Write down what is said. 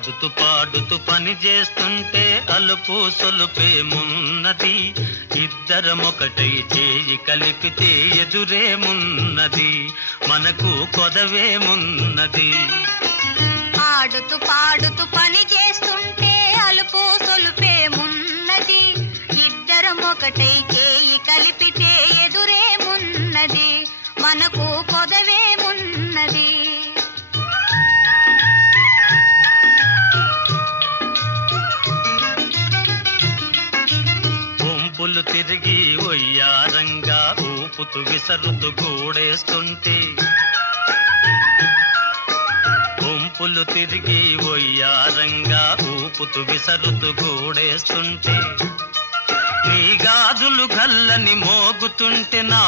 ఆడుతూ పాడుతూ పని చేస్తుంటే అలుపు సొలుపేమున్నది, ఇద్దరమొకటై చేయి కలిపితే ఎదురేమున్నది, మనకు కొదవేమున్నది. ఆడుతూ పాడుతూ పని చేస్తుంటే అలుపు సొలుపేమున్నది, ఇద్దరం ఒకటై చేయి కలిపితే ఎదురేమున్నది, మనకు కొదవేమున్నది. గుంపులు తిరిగి ఒయ్యారంగా ఊపుతూ విసరుతూ గూడేస్తుంటే, గుంపులు తిరిగి ఒయ్యారంగా ఊపుతూ విసరుతూ గూడేస్తుంటే, నీ గాజులు గల్లని మోగుతుంటే నా